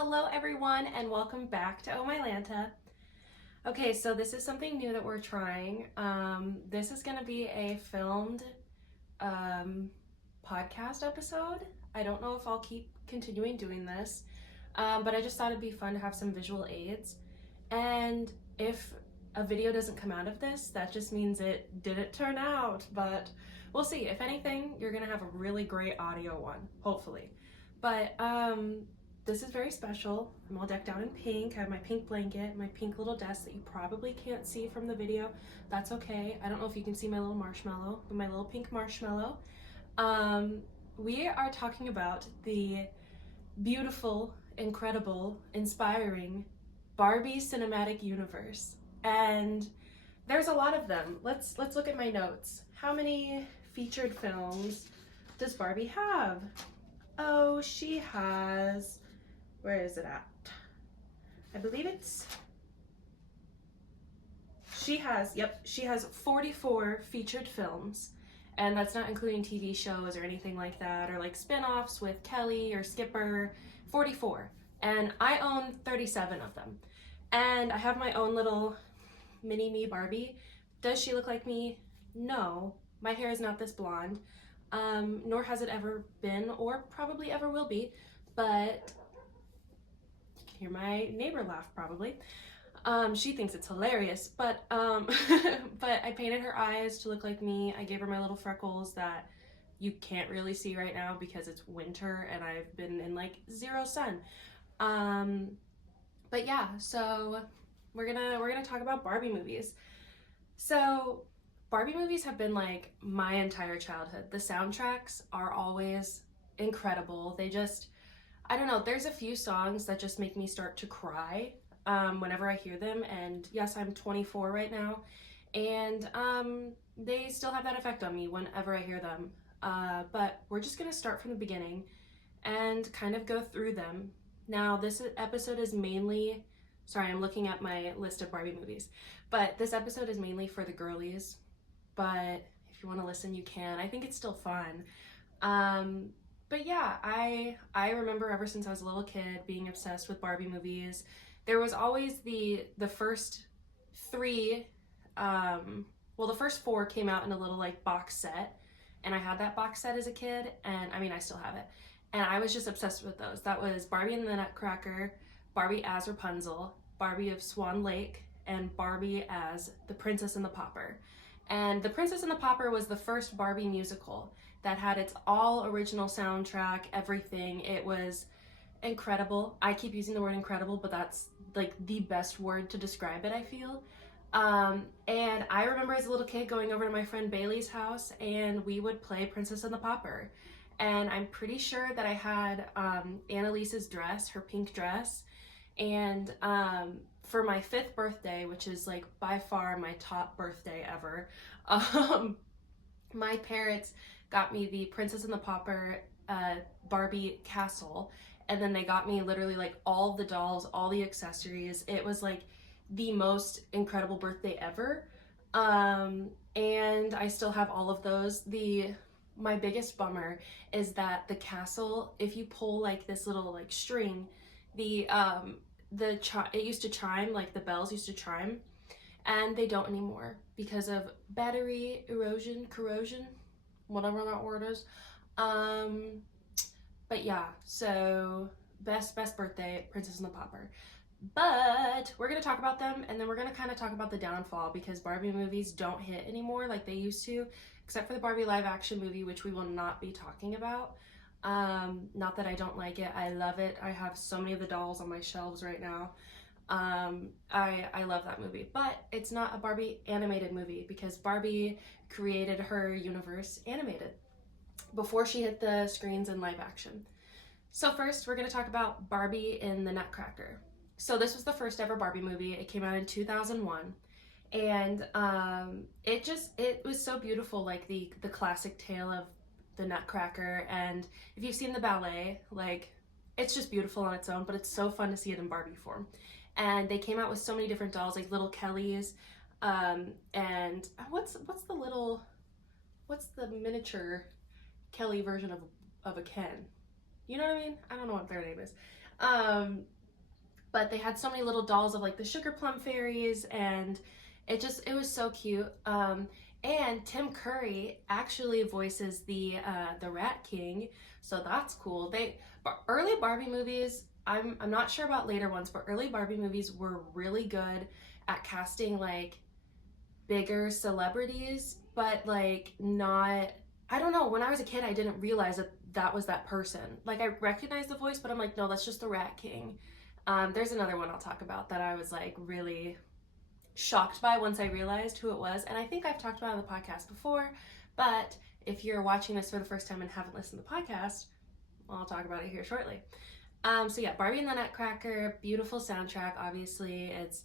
Hello everyone and welcome back to My Lanta. Okay, so this is something new that we're trying. This is going to be a filmed um, podcast episode. I don't know if I'll keep continuing doing this, but I just thought it'd be fun to have some visual aids. And if a video doesn't come out of this, that just means it didn't turn out, but we'll see. If anything, you're going to have a really great audio one, hopefully. But this is very special. I'm all decked out in pink. I have my pink blanket, my pink little desk that you probably can't see from the video. That's okay. I don't know if you can see my little marshmallow, but my little pink marshmallow. We are talking about the beautiful, incredible, inspiring Barbie Cinematic Universe. And there's a lot of them. Let's look at my notes. How many featured films does Barbie have? Oh, she has, where is it at? I believe she has 44 featured films, and that's not including TV shows or anything like that, or like spin-offs with Kelly or Skipper. 44. And I own 37 of them. And I have my own little mini me Barbie. Does she look like me? No. My hair is not this blonde. Nor has it ever been, or probably ever will be, but you can hear my neighbor laugh probably. She thinks it's hilarious, but but I painted her eyes to look like me. I gave her my little freckles that you can't really see right now because it's winter and I've been in like zero sun. But yeah, so we're gonna talk about Barbie movies. So Barbie movies have been like my entire childhood. The soundtracks are always incredible. They just, I don't know, there's a few songs that just make me start to cry whenever I hear them. And yes, I'm 24 right now, and they still have that effect on me whenever I hear them. But we're just gonna start from the beginning and kind of go through them. Now, this episode is mainly, sorry, I'm looking at my list of Barbie movies, but this episode is mainly for the girlies. But if you want to listen, you can. I think it's still fun. But yeah, I remember ever since I was a little kid being obsessed with Barbie movies. There was always the first three, well, the first four came out in a little like box set, and I had that box set as a kid, and I mean, I still have it. And I was just obsessed with those. That was Barbie and the Nutcracker, Barbie as Rapunzel, Barbie of Swan Lake, and Barbie as the Princess and the Pauper. And The Princess and the Pauper was the first Barbie musical that had its all original soundtrack, everything. It was incredible. I keep using the word incredible, but that's like the best word to describe it, I feel. And I remember as a little kid going over to my friend Bailey's house, and we would play Princess and the Pauper. And I'm pretty sure that I had Annalise's dress, her pink dress, and for my 5th birthday, which is like by far my top birthday ever, my parents got me the Princess and the Pauper Barbie castle, and then they got me literally like all the dolls, all the accessories. It was like the most incredible birthday ever, and I still have all of those. My biggest bummer is that the castle, if you pull like this little like string, it used to chime, like the bells used to chime, and they don't anymore because of battery corrosion, whatever that word is. But yeah, so best birthday, Princess and the Pauper. But we're gonna talk about them, and then we're gonna kind of talk about the downfall, because Barbie movies don't hit anymore like they used to, except for the Barbie live action movie, which we will not be talking about. Not that I don't like it, I love it. I have so many of the dolls on my shelves right now. I love that movie, but it's not a Barbie animated movie because Barbie created her universe animated before she hit the screens in live action. So first, we're going to talk about Barbie in the Nutcracker. So this was the first ever Barbie movie. It came out in 2001. And it was so beautiful, like the classic tale of the Nutcracker. And if you've seen the ballet, like, it's just beautiful on its own, but it's so fun to see it in Barbie form. And they came out with so many different dolls, like little Kellys, and what's the miniature Kelly version of a Ken? You know what I mean? I don't know what their name is. But they had so many little dolls of like the sugar plum fairies, and it was so cute. And Tim Curry actually voices the Rat King, so that's cool. Early Barbie movies. I'm not sure about later ones, but early Barbie movies were really good at casting like bigger celebrities, but like not. I don't know. When I was a kid, I didn't realize that that was that person. Like I recognized the voice, but I'm like, no, that's just the Rat King. There's another one I'll talk about that I was like really shocked by once I realized who it was. And I think I've talked about it on the podcast before, but if you're watching this for the first time and haven't listened to the podcast, well, I'll talk about it here shortly. So yeah, Barbie and the Nutcracker, beautiful soundtrack. Obviously, it's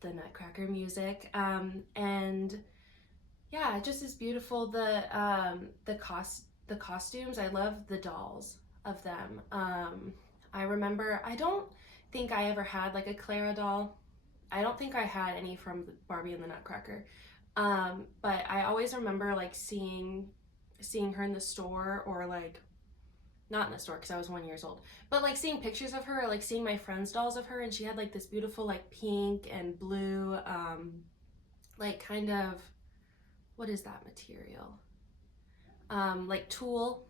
the Nutcracker music, and yeah, it just is beautiful. The costumes. I love the dolls of them. I remember. I don't think I ever had like a Clara doll. I don't think I had any from Barbie and the Nutcracker. But I always remember like seeing her in the store, or like not in the store because I was 1 year old, but like seeing pictures of her, or like seeing my friends' dolls of her, and she had like this beautiful like pink and blue, like kind of, what is that material? Like tulle,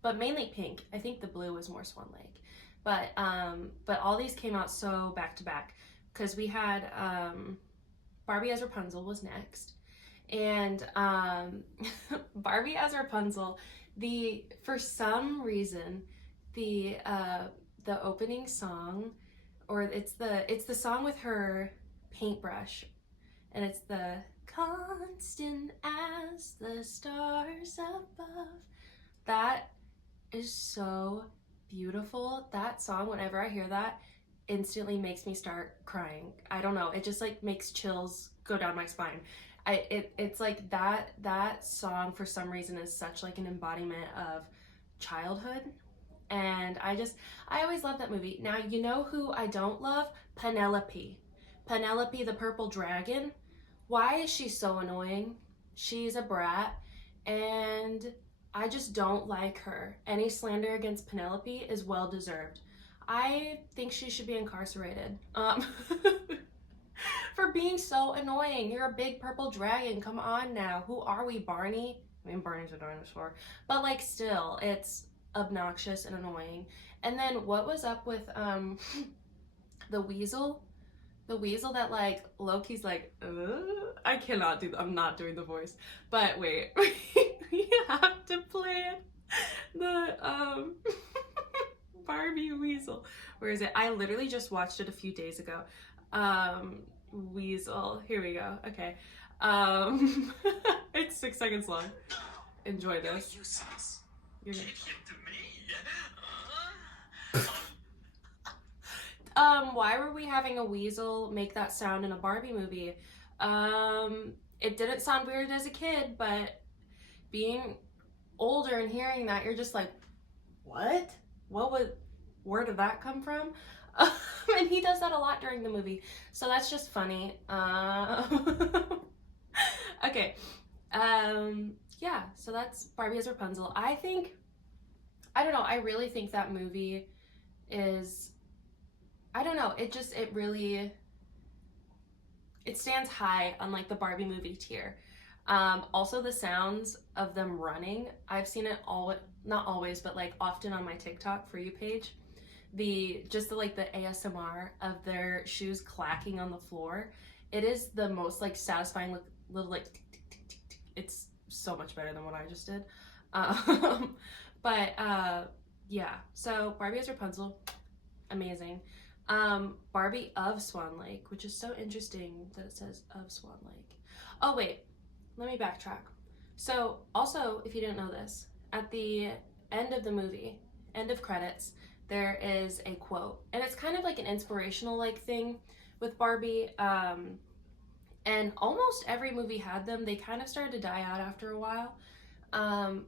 but mainly pink. I think the blue was more Swan Lake. But all these came out so back to back, because we had Barbie as Rapunzel was next, and Barbie as Rapunzel. For some reason, the opening song, or it's the song with her paintbrush, and it's the constant as the stars above. That is so beautiful. That song, whenever I hear that, instantly makes me start crying. I don't know, it just like makes chills go down my spine. It's like that song for some reason is such like an embodiment of childhood, and I always love that movie. Now, you know who I don't love? Penelope the purple dragon. Why is she so annoying? She's a brat, and I just don't like her. Any slander against Penelope is well deserved. I think she should be incarcerated. For being so annoying. You're a big purple dragon. Come on now. Who are we, Barney? I mean, Barney's a dinosaur. But like still, it's obnoxious and annoying. And then what was up with the weasel? The weasel that like Loki's like, I cannot do. I'm not doing the voice. But wait, we have to play it. The Barbie weasel. Where is it? I literally just watched it a few days ago. Weasel. Here we go. Okay. It's 6 seconds long. Enjoy this. You're useless. Give him to me. Why were we having a weasel make that sound in a Barbie movie? It didn't sound weird as a kid, but being older and hearing that, you're just like, what? Where did that come from? And he does that a lot during the movie, so that's just funny. Okay. Yeah, so that's Barbie as Rapunzel. I don't know, I really think that movie is, I don't know, it stands high on like the Barbie movie tier. Also the sounds of them running, I've seen it not always, but like often on my TikTok For You page. The ASMR of their shoes clacking on the floor. It is the most like satisfying little like tick, tick, tick, tick, tick. It's so much better than what I just did. Yeah, so Barbie as Rapunzel, amazing. Barbie of Swan Lake, which is so interesting that it says of Swan Lake. Oh wait, let me backtrack. So also, if you didn't know this, at the end of the movie, end of credits, there is a quote, and it's kind of like an inspirational like thing with Barbie, and almost every movie had them. They kind of started to die out after a while,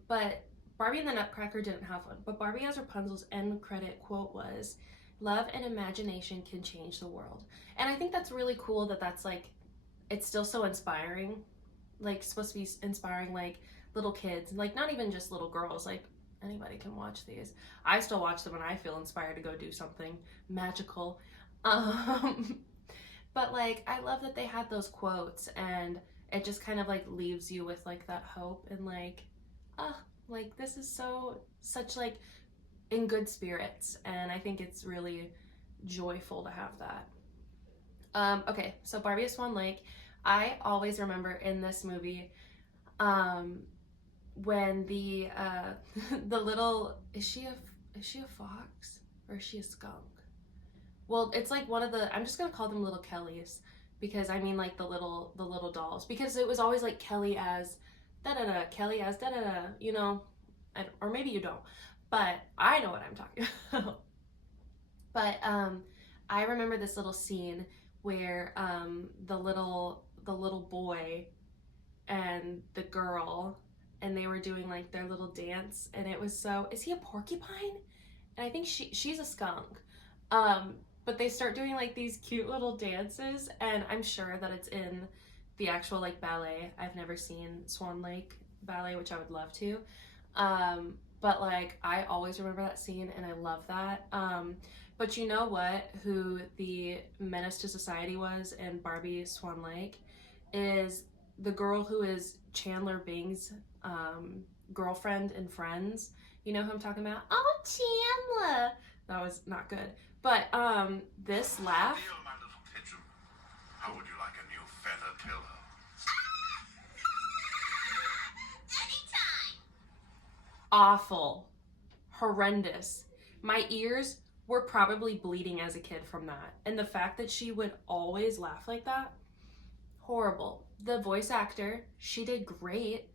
but Barbie and the Nutcracker didn't have one. But Barbie as Rapunzel's end credit quote was, "Love and imagination can change the world." And I think that's really cool that that's like, it's still so inspiring, like supposed to be inspiring like little kids, like not even just little girls, like Anybody can watch these. I still watch them when I feel inspired to go do something magical. Um, but like, I love that they had those quotes, and it just kind of like leaves you with like that hope and like, ah, like this is such like in good spirits, and I think it's really joyful to have that. Okay, so Barbie of Swan Lake. I always remember in this movie, um, when the the little is she a fox or is she a skunk? Well, it's like one of the, I'm just gonna call them little Kellys, because I mean like the little dolls, because it was always like Kelly as da da da, Kelly as da da da, you know, or maybe you don't, but I know what I'm talking about. But I remember this little scene where the little boy and the girl, and they were doing like their little dance, and it was so, is he a porcupine? And I think she's a skunk. Um, but they start doing like these cute little dances, and I'm sure that it's in the actual like ballet. I've never seen Swan Lake ballet, which I would love to. But like I always remember that scene, and I love that. But you know what? Who the menace to society was in Barbie Swan Lake is the girl who is Chandler Bing's girlfriend in Friends. You know who I'm talking about? Oh, Chandler. That was not good. But this laugh. Dear my little pigeon, how would you like a new feather pillow? Anytime. Awful, horrendous. My ears were probably bleeding as a kid from that. And the fact that she would always laugh like that, horrible. The voice actor, she did great,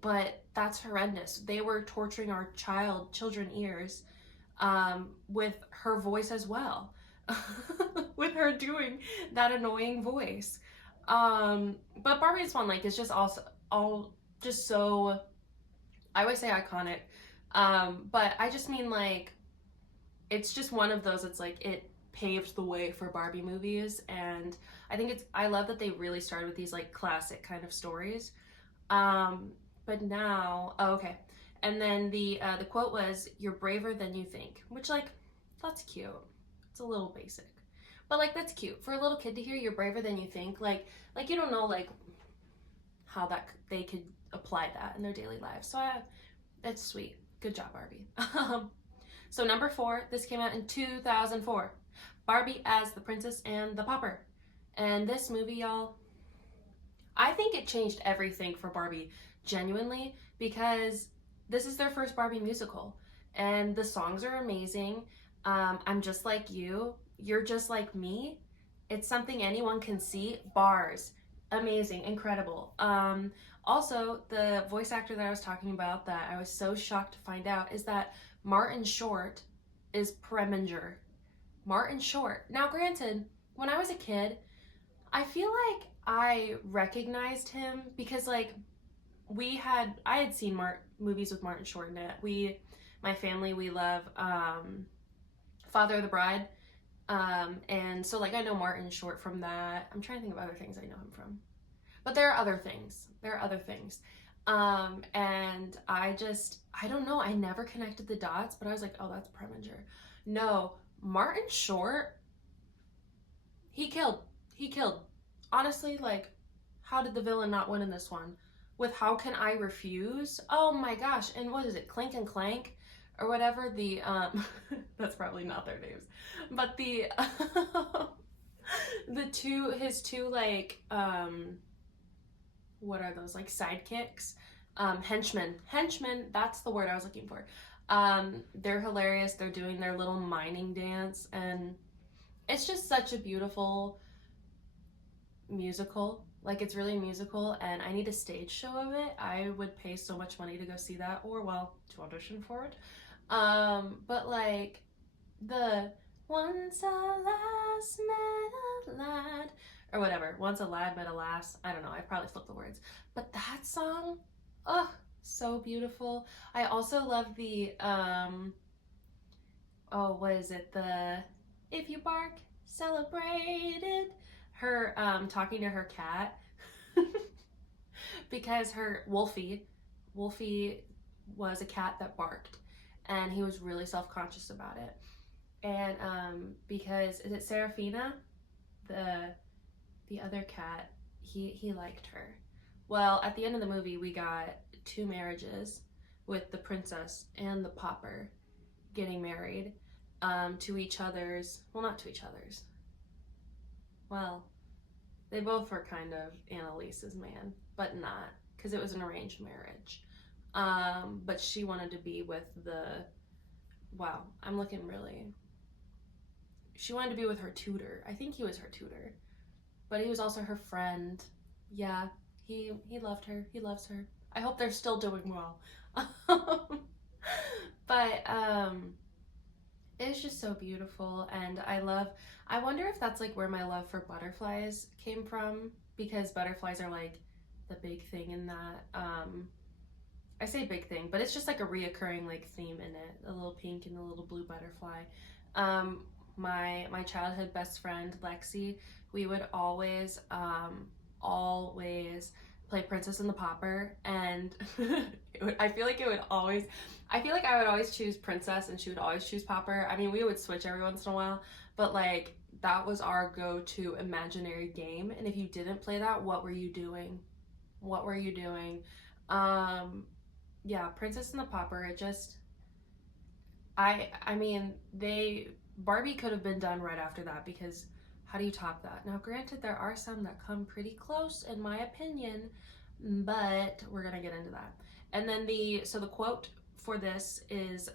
but that's horrendous. They were torturing our children ears with her voice as well, with her doing that annoying voice. But Barbie and Swan Lake is just also all just so, I would say iconic. But I just mean like, it's just one of those, it's like it paved the way for Barbie movies, and I love that they really started with these like classic kind of stories. But now, oh, okay. And then the quote was, "You're braver than you think," which like, that's cute. It's a little basic, but like that's cute for a little kid to hear. You're braver than you think. Like you don't know like how that they could apply that in their daily lives. So that's sweet. Good job, Barbie. So number 4, this came out in 2004. Barbie as the Princess and the Pauper. And this movie, y'all, I think it changed everything for Barbie, genuinely, because this is their first Barbie musical. And the songs are amazing. I'm just like you. You're just like me. It's something anyone can see. Bars. Amazing. Incredible. Also, the voice actor that I was talking about that I was so shocked to find out is that Martin Short is Preminger. Martin Short. Now, granted, when I was a kid, I feel like I recognized him because, like, I had seen movies with Martin Short in it. My family, we love Father of the Bride. And so, like, I know Martin Short from that. I'm trying to think of other things I know him from. But there are other things. And I don't know, I never connected the dots, but I was like, oh, that's Preminger. No, Martin Short, he killed. Honestly, like, how did the villain not win in this one? With How Can I Refuse? Oh my gosh, and what is it, Clink and Clank? Or whatever, that's probably not their names. But his two, like, what are those, like, sidekicks? Henchmen, that's the word I was looking for. They're hilarious. They're doing their little mining dance, and it's just such a beautiful musical. Like, it's really musical, and I need a stage show of it. I would pay so much money to go see that, or, well, to audition for it. But like, the once a lass met a lad, or whatever, once a lad met a lass, I don't know, I probably flipped the words, but that song, oh, so beautiful. I also love the what is it, the if you bark, celebrate it, her talking to her cat because her Wolfie was a cat that barked, and he was really self-conscious about it. And because is it Serafina, the other cat, he liked her. Well, at the end of the movie, we got two marriages with the princess and the pauper getting married to each other's, well, not to each other's. Well, they both were kind of Annalise's man, but not, because it was an arranged marriage. But she wanted to be with the, wow, I'm looking really, she wanted to be with her tutor. I think he was her tutor, but he was also her friend. Yeah, he loved her. He loves her. I hope they're still doing well. But it's just so beautiful, and I wonder if that's like where my love for butterflies came from, because butterflies are like the big thing in that. I say big thing, but it's just like a reoccurring like theme in it. A little pink and a little blue butterfly. My childhood best friend Lexi, we would always play Princess and the Pauper, and I feel like I would always choose Princess and she would always choose Pauper. I mean, we would switch every once in a while, but like that was our go-to imaginary game. And if you didn't play that, what were you doing? What were you doing? Yeah, Princess and the Pauper, it just, I mean, Barbie could have been done right after that, because how do you top that? Now, granted, there are some that come pretty close, in my opinion, but we're gonna get into that. And then the quote for this is,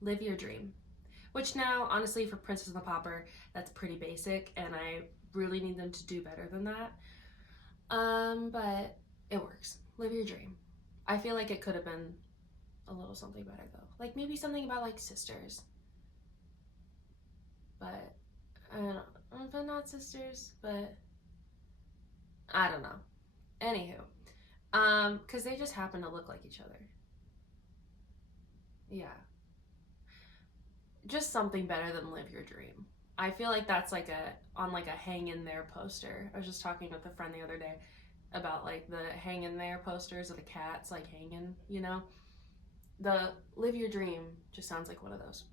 live your dream. Which now, honestly, for Princess and the Pauper, that's pretty basic, and I really need them to do better than that. But it works. Live your dream. I feel like it could have been a little something better, though. Like, maybe something about, like, sisters. But I don't know, but not sisters, but I don't know. Anywho, because they just happen to look like each other. Yeah, just something better than live your dream. I feel like that's like on like a hang in there poster. I was just talking with a friend the other day about like the hang in there posters of the cats like hanging, you know? The live your dream just sounds like one of those.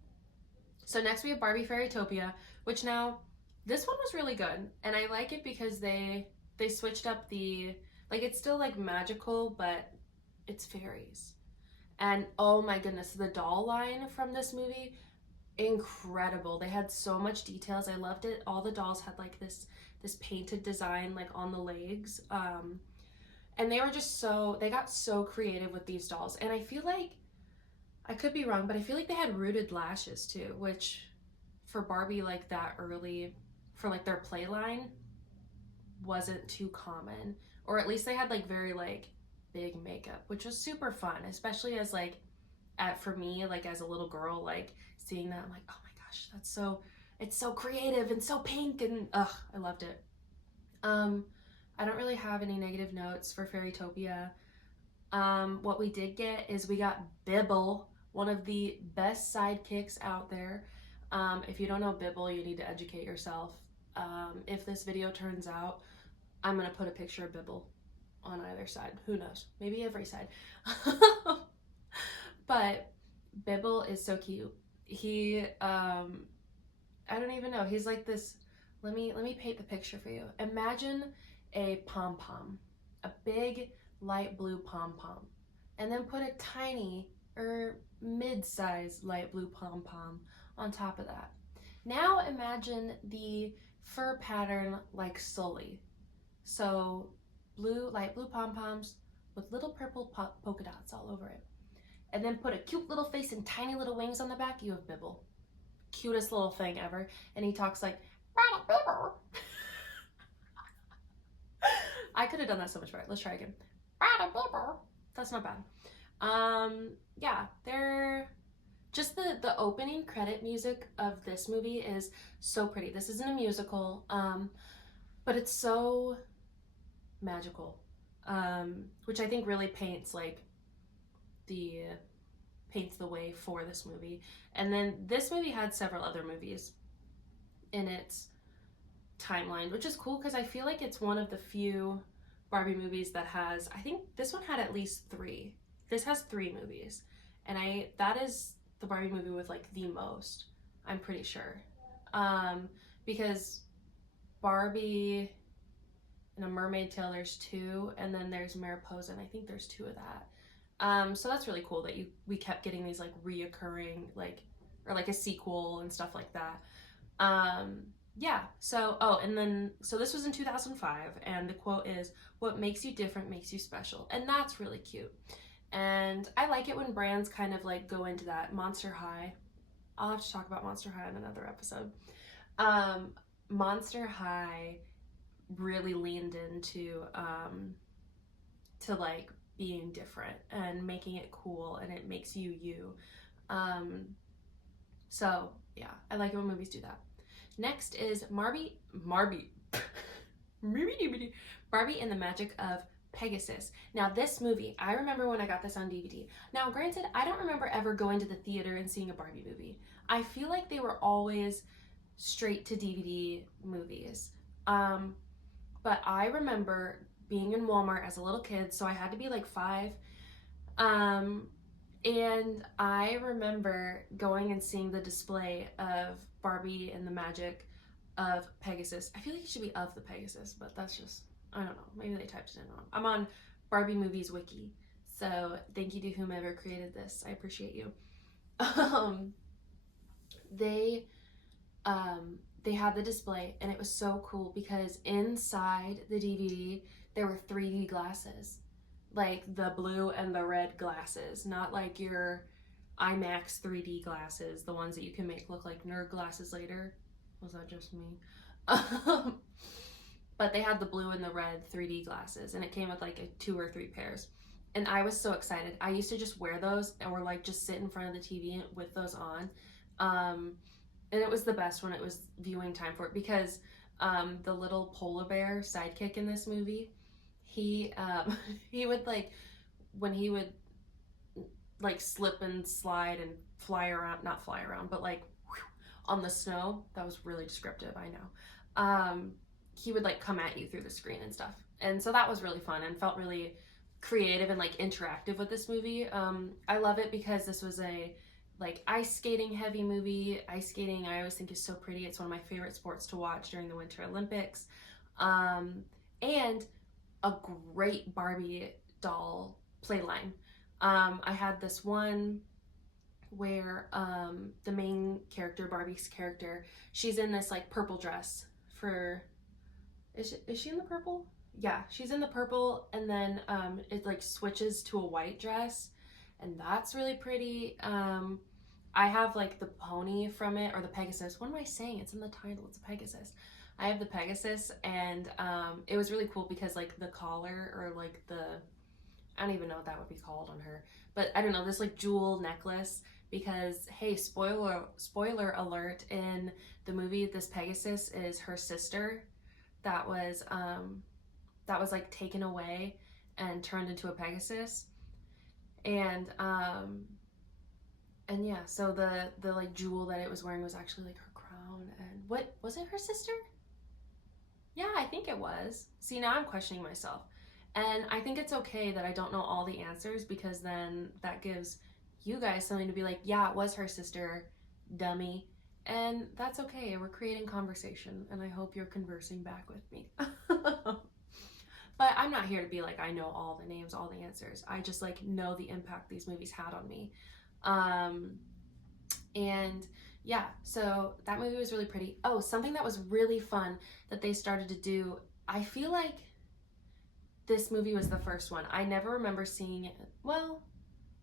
So next we have Barbie Fairytopia, which now, this one was really good, and I like it because they switched up the, like, it's still like magical, but it's fairies. And oh my goodness, the doll line from this movie, incredible. They had so much details. I loved it. All the dolls had like this painted design like on the legs. And they were just they got so creative with these dolls. And I feel like, I could be wrong, but I feel like they had rooted lashes too, which for Barbie like that early, for like their play line, wasn't too common. Or at least they had like very like big makeup, which was super fun, especially as like, for me, like as a little girl, like seeing that, I'm like, oh my gosh, it's so creative and so pink, and I loved it. I don't really have any negative notes for Fairytopia. What we did get is we got Bibble, one of the best sidekicks out there. If you don't know Bibble, you need to educate yourself. If this video turns out, I'm gonna put a picture of Bibble on either side. Who knows? Maybe every side. But Bibble is so cute. He, I don't even know. He's like this. Let me paint the picture for you. Imagine a pom-pom, a big light blue pom-pom, and then put a tiny or mid-sized light blue pom-pom on top of that. Now imagine the fur pattern like Sully. So light blue pom-poms with little purple polka dots all over it. And then put a cute little face and tiny little wings on the back, you have Bibble. Cutest little thing ever. And he talks like, Bibble. I could have done that so much better. Let's try again. That's not bad. Yeah, they're just the opening credit music of this movie is so pretty. This isn't a musical, but it's so magical, which I think really paints the way for this movie. And then this movie had several other movies in its timeline, which is cool because I feel like it's one of the few Barbie movies that has, I think this one had at least 3. this has 3 movies, and that is the Barbie movie with like the most, I'm pretty sure, because Barbie and A Mermaid Tale, there's 2, and then there's Mariposa, and I think there's 2 of that. So that's really cool that we kept getting these like reoccurring like, or like a sequel and stuff like that. Yeah. So and then so this was in 2005, and the quote is, "What makes you different makes you special," and that's really cute. And I like it when brands kind of like go into that. Monster High. I'll have to talk about Monster High in another episode. Monster High really leaned into to like being different and making it cool, and it makes you you. So yeah, I like it when movies do that. Next is Barbie and the Magic of Pegasus. Now this movie, I remember when I got this on DVD. Now granted, I don't remember ever going to the theater and seeing a Barbie movie. I feel like they were always straight to DVD movies. But I remember being in Walmart as a little kid, so I had to be like 5. And I remember going and seeing the display of Barbie and the Magic of Pegasus. I feel like it should be of the Pegasus, but that's just, I don't know. Maybe they typed it in wrong. I'm on Barbie Movies Wiki, so thank you to whomever created this. I appreciate you. They had the display, and it was so cool because inside the DVD there were 3D glasses, like the blue and the red glasses, not like your IMAX 3D glasses, the ones that you can make look like nerd glasses later. Was that just me? But they had the blue and the red 3D glasses, and it came with like 2 or 3 pairs. And I was so excited. I used to just wear those or like just sit in front of the TV with those on. And it was the best when it was viewing time for it, because the little polar bear sidekick in this movie, he would like, when he would like slip and slide and fly around, not fly around, but like on the snow, that was really descriptive, I know. He would like come at you through the screen and stuff. And so that was really fun and felt really creative and like interactive with this movie. I love it because this was a like ice skating heavy movie. Ice skating I always think is so pretty. It's one of my favorite sports to watch during the Winter Olympics. And a great Barbie doll play line. I had this one where the main character, Barbie's character, she's in this like purple dress for, is she in the purple? Yeah, she's in the purple, and then it like switches to a white dress, and that's really pretty. I have like the pony from it, or the Pegasus. What am I saying? It's in the title. It's a Pegasus. I have the Pegasus, and it was really cool because like the collar, or like I don't even know what that would be called on her, but I don't know, this like jewel necklace, because hey, spoiler alert, in the movie this Pegasus is her sister that was like taken away and turned into a Pegasus. And yeah, so the like jewel that it was wearing was actually like her crown. And what was it, her sister? Yeah, I think it was. See, now I'm questioning myself. And I think it's okay that I don't know all the answers, because then that gives you guys something to be like, yeah, it was her sister, dummy. And that's okay. We're creating conversation, and I hope you're conversing back with me. But I'm not here to be like, I know all the names, all the answers. I just like know the impact these movies had on me. And yeah, so that movie was really pretty. Oh, something that was really fun that they started to do, I feel like this movie was the first one. I never remember seeing it. Well,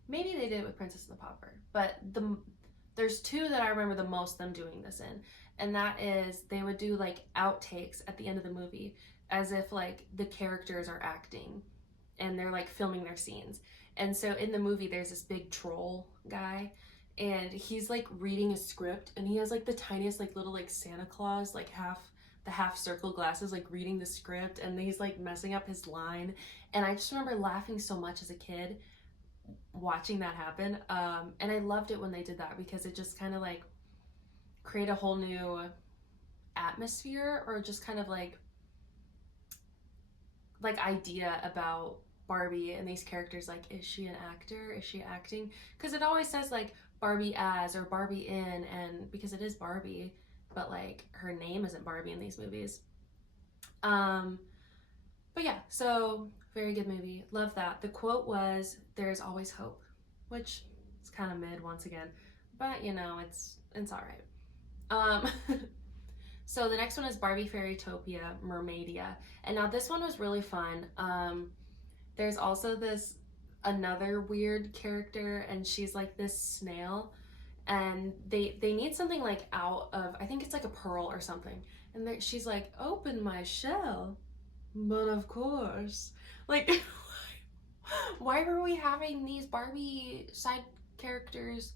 maybe they did it with Princess and the Pauper, but there's 2 that I remember the most them doing this in, and that is they would do like outtakes at the end of the movie, as if like the characters are acting and they're like filming their scenes. And so in the movie there's this big troll guy, and he's like reading a script, and he has like the tiniest like little like Santa Claus, like half circle glasses, like reading the script, and he's like messing up his line. And I just remember laughing so much as a kid watching that happen. And I loved it when they did that, because it just kind of like create a whole new atmosphere, or just kind of like idea about Barbie and these characters, like, is she an actor? Is she acting? Because it always says like Barbie as or Barbie in, and because it is Barbie, but like her name isn't Barbie in these movies. But yeah, so very good movie. Love that. The quote was, "There's always hope," which is kind of mid once again, but you know, it's all right. Um, so the next one is Barbie Fairytopia Mermaidia, and now this one was really fun. There's also this another weird character, and she's like this snail, and they need something like out of, I think it's like a pearl or something, and she's like, "Open my shell." But of course, like, why were we having these Barbie side characters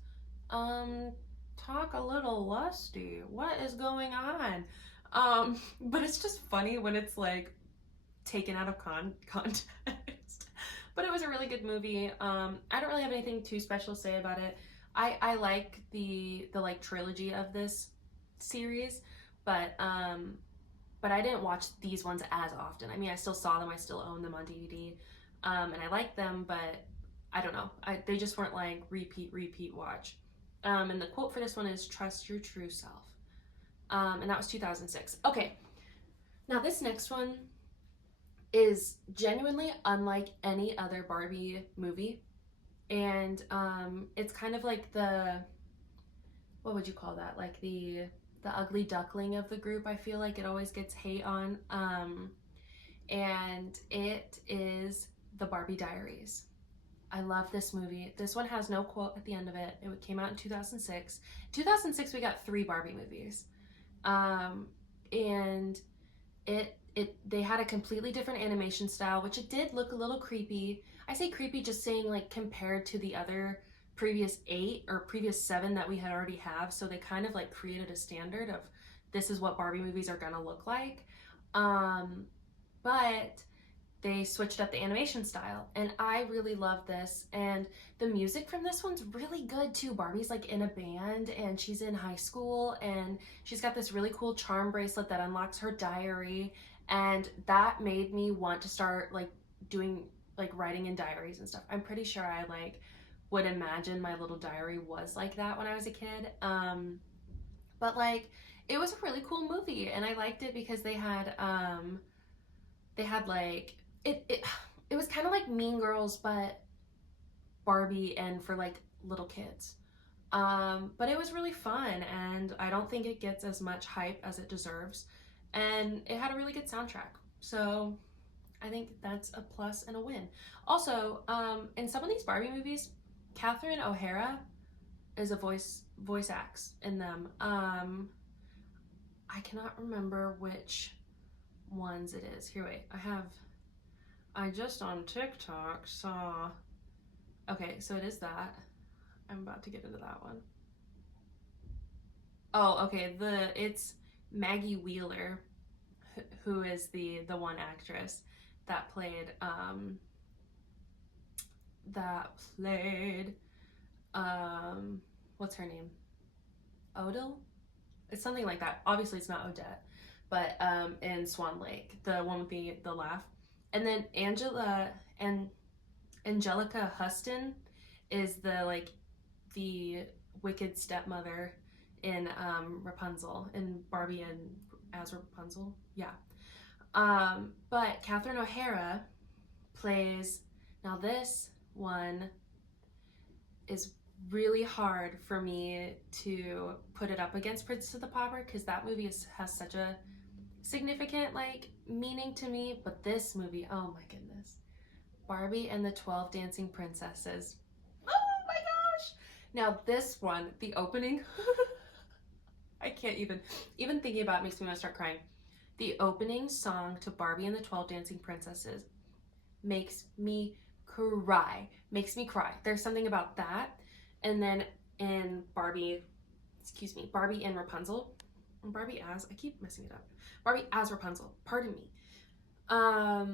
talk a little lusty? What is going on? But it's just funny when it's like taken out of context. But it was a really good movie. I don't really have anything too special to say about it. I like the like trilogy of this series, but I didn't watch these ones as often. I mean, I still saw them, I still own them on DVD, and I like them, but I don't know. They just weren't like repeat watch. And the quote for this one is, "Trust your true self," and that was 2006. Okay, now this next one is genuinely unlike any other Barbie movie, and it's kind of like what would you call that? Like the ugly duckling of the group. I feel like it always gets hate on. And it is the Barbie Diaries. I love this movie. This one has no quote at the end of it. It came out in 2006. 2006, we got 3 Barbie movies. And they had a completely different animation style, which it did look a little creepy. I say creepy just saying like compared to the other previous 8 or previous 7 that we had already have. So they kind of like created a standard of this is what Barbie movies are gonna look like. But they switched up the animation style, and I really love this. And the music from this one's really good too. Barbie's like in a band, and she's in high school, and she's got this really cool charm bracelet that unlocks her diary, and that made me want to start like doing like writing in diaries and stuff. I'm pretty sure I like would imagine my little diary was like that when I was a kid. But like it was a really cool movie, and I liked it because they had like it was kind of like Mean Girls, but Barbie and for like little kids. But it was really fun, and I don't think it gets as much hype as it deserves. And it had a really good soundtrack. So I think that's a plus and a win. Also, in some of these Barbie movies, Catherine O'Hara is a voice acts in them. I cannot remember which ones it is. Here, wait. I just on TikTok saw. Okay, so it is that. I'm about to get into that one. Oh, okay. It's Maggie Wheeler, who is the one actress that played what's her name? Odile? It's something like that. Obviously, it's not Odette, but in Swan Lake, the one with the laugh. And then Angelica Huston is the wicked stepmother in Rapunzel, in Barbie and as Rapunzel. Yeah. But Catherine O'Hara plays, now this one is really hard for me to put it up against Princess of the Pauper because that movie has such a significant like meaning to me. But this movie, oh my goodness, Barbie and the 12 Dancing Princesses. Oh my gosh! Now this one, the opening, I can't even thinking about it makes me want to start crying. The opening song to Barbie and the 12 Dancing Princesses makes me cry. There's something about that. And then in Barbie and Rapunzel, I keep messing it up. Barbie as Rapunzel, pardon me. I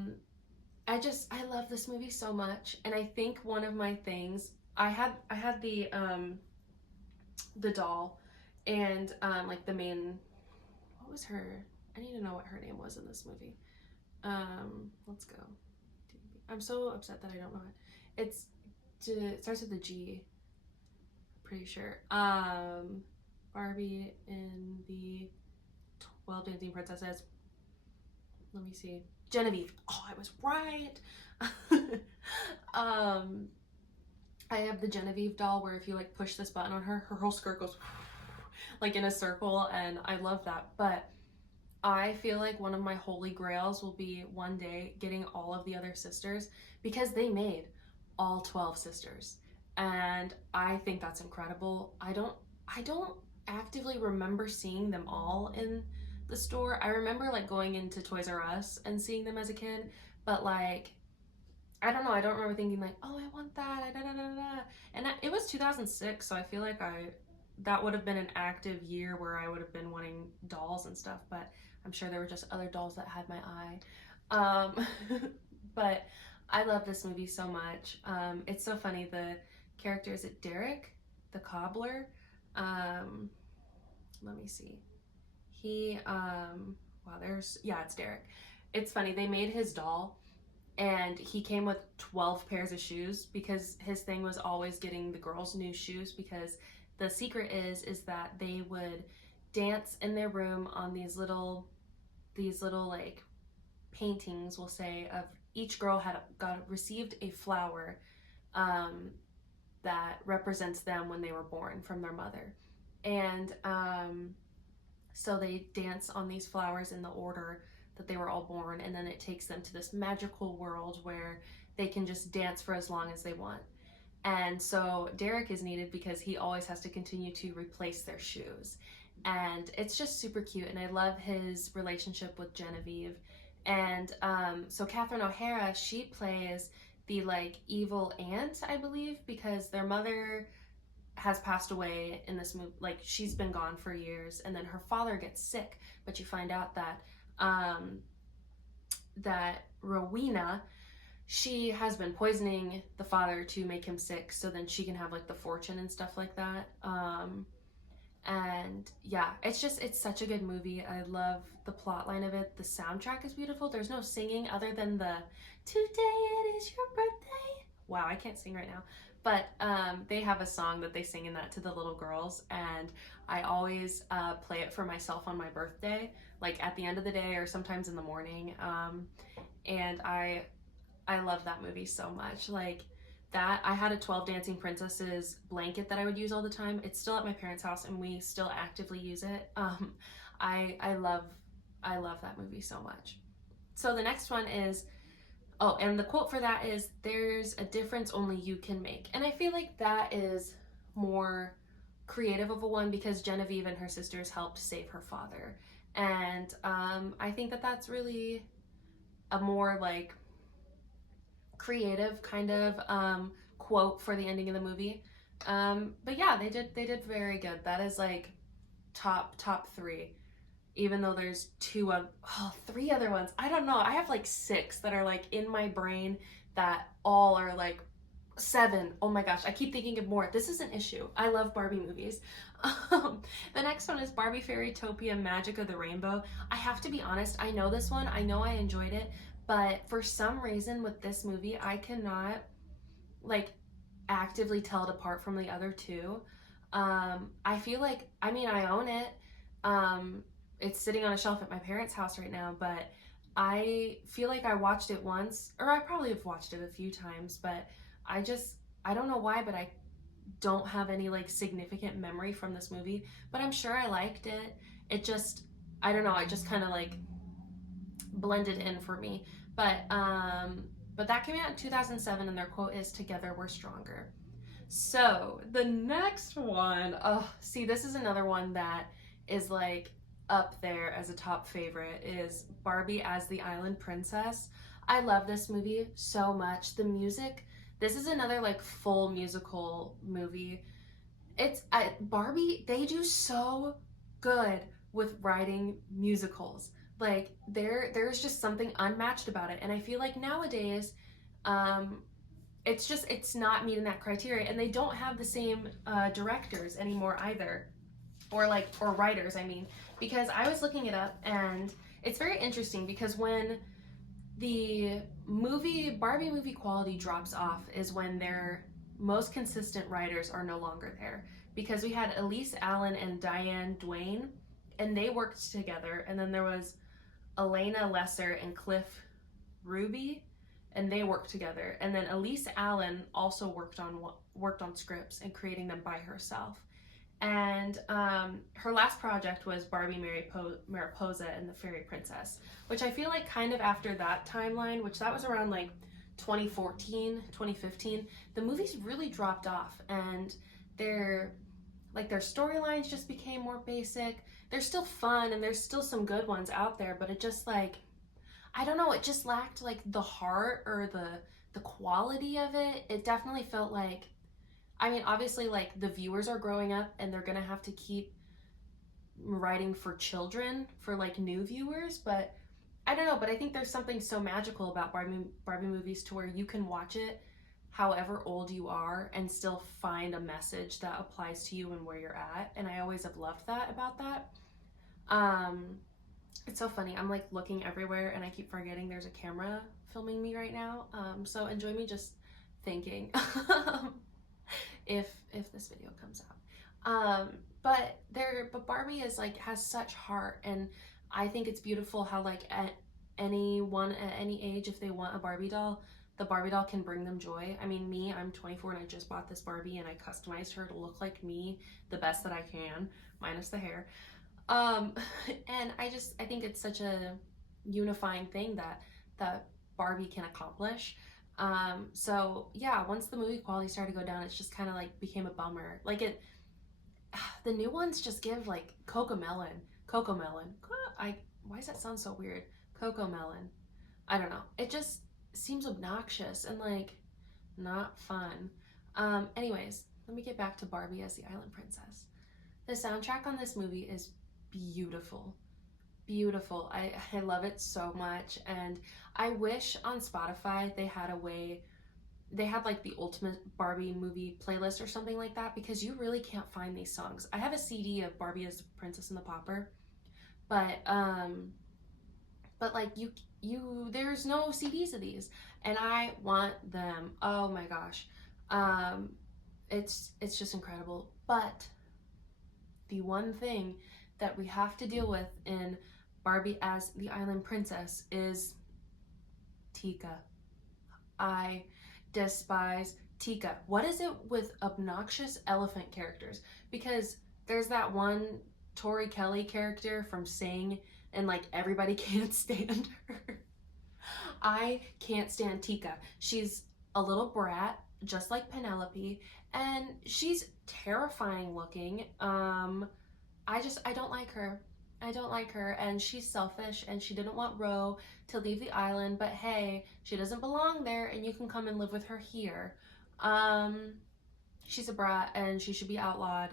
love this movie so much, and I think one of my things, I had the doll, and like the main, what was her? I need to know what her name was in this movie. Let's go. I'm so upset that I don't know it. It starts with a G. Pretty sure. Barbie in the 12 Dancing Princesses. Let me see. Genevieve. Oh, I was right. I have the Genevieve doll where if you like push this button on her, her whole skirt goes like in a circle, and I love that. But I feel like one of my holy grails will be one day getting all of the other sisters, because they made all 12 sisters. And I think that's incredible. I don't actively remember seeing them all in the store. I remember like going into Toys R Us and seeing them as a kid, but like I don't know. I don't remember thinking like, "Oh, I want that." Da, da, da, da. And it was 2006, so I feel like that would have been an active year where I would have been wanting dolls and stuff. But I'm sure there were just other dolls that had my eye. Um, but I love this movie so much. It's so funny. The character, is it Derek, the cobbler? Um, Let me see. Wow, it's Derek. It's funny. They made his doll, and he came with 12 pairs of shoes because his thing was always getting the girls new shoes, because the secret is that they would dance in their room on these little like paintings, we'll say, of each girl had received a flower that represents them when they were born from their mother. And so they dance on these flowers in the order that they were all born, and then it takes them to this magical world where they can just dance for as long as they want. And so Derek is needed because he always has to continue to replace their shoes. And it's just super cute, and I love his relationship with Genevieve. And so Catherine O'Hara, she plays the like evil aunt, I believe, because their mother has passed away in this movie. Like, she's been gone for years, and then her father gets sick, but you find out that that Rowena, she has been poisoning the father to make him sick, so then she can have like the fortune and stuff like that. And yeah, it's such a good movie. I love the plot line of it. The soundtrack is beautiful. There's no singing other than the "Today it is your birthday." Wow, I can't sing right now. But they have a song that they sing in that to the little girls, and I always play it for myself on my birthday, like at the end of the day or sometimes in the morning. And I love that movie so much. Like that, I had a 12 Dancing Princesses blanket that I would use all the time. It's still at my parents' house, and we still actively use it. I love that movie so much. So the next one is, oh, and the quote for that is, "There's a difference only you can make." And I feel like that is more creative of a one, because Genevieve and her sisters helped save her father. And I think that that's really a more like creative kind of quote for the ending of the movie. But yeah, they did very good. That is like top three. Even though there's three other ones. I don't know. I have like 6 that are like in my brain that all are like 7. Oh my gosh, I keep thinking of more. This is an issue. I love Barbie movies. The next one is Barbie Fairytopia Magic of the Rainbow. I have to be honest, I know this one. I know I enjoyed it, but for some reason with this movie, I cannot like actively tell it apart from the other two. I feel like, I mean, I own it. It's sitting on a shelf at my parents' house right now, but I feel like I watched it once, or I probably have watched it a few times, but I don't know why, but I don't have any like significant memory from this movie, but I'm sure I liked it. I don't know, it just kind of like blended in for me. But that came out in 2007, and their quote is, "Together we're stronger." So the next one, oh, see, this is another one that is like up there as a top favorite, is Barbie as the Island Princess. I love this movie so much. The music, this is another like full musical movie. Barbie, they do so good with writing musicals. Like there's just something unmatched about it. And I feel like nowadays, it's not meeting that criteria, and they don't have the same directors anymore either, or writers, I mean, because I was looking it up, and it's very interesting because when the Barbie movie quality drops off is when their most consistent writers are no longer there. Because we had Elise Allen and Diane Duane, and they worked together. And then there was Elena Lesser and Cliff Ruby, and they worked together. And then Elise Allen also worked on scripts and creating them by herself. And her last project was Barbie Mariposa and the Fairy Princess, which I feel like kind of after that timeline, which that was around like 2014, 2015, the movies really dropped off, and their storylines just became more basic. They're still fun and there's still some good ones out there, but it just like, I don't know, it just lacked like the heart or the quality of it. It definitely felt like, I mean, obviously, like, the viewers are growing up and they're gonna have to keep writing for children, for like new viewers, but I don't know, but I think there's something so magical about Barbie movies to where you can watch it however old you are and still find a message that applies to you and where you're at. And I always have loved that about that. It's so funny. I'm like looking everywhere and I keep forgetting there's a camera filming me right now. So enjoy me just thinking. if this video comes out. But Barbie is like, has such heart, and I think it's beautiful how like at anyone at any age, if they want a Barbie doll, the Barbie doll can bring them joy. I mean, me, I'm 24 and I just bought this Barbie and I customized her to look like me the best that I can, minus the hair. And I think it's such a unifying thing that Barbie can accomplish. So yeah, once the movie quality started to go down, it's just kind of like became a bummer. Like the new ones just give like Cocomelon. Why does that sound so weird? Cocomelon. I don't know. It just seems obnoxious and like not fun. Anyways, let me get back to Barbie as the Island Princess. The soundtrack on this movie is beautiful. Beautiful. I love it so much, and I wish on Spotify they had like the ultimate Barbie movie playlist or something like that, because you really can't find these songs. I have a CD of Barbie as the Princess and the Pauper, but like you there's no CDs of these, and I want them. Oh my gosh. It's just incredible. But the one thing that we have to deal with in Barbie as the Island Princess is Tika. I despise Tika. What is it with obnoxious elephant characters? Because there's that one Tori Kelly character from Sing, and like everybody can't stand her. I can't stand Tika. She's a little brat, just like Penelope, and she's terrifying looking. I don't like her. I don't like her, and she's selfish, and she didn't want Ro to leave the island, but hey, she doesn't belong there, and you can come and live with her here. She's a brat, and she should be outlawed,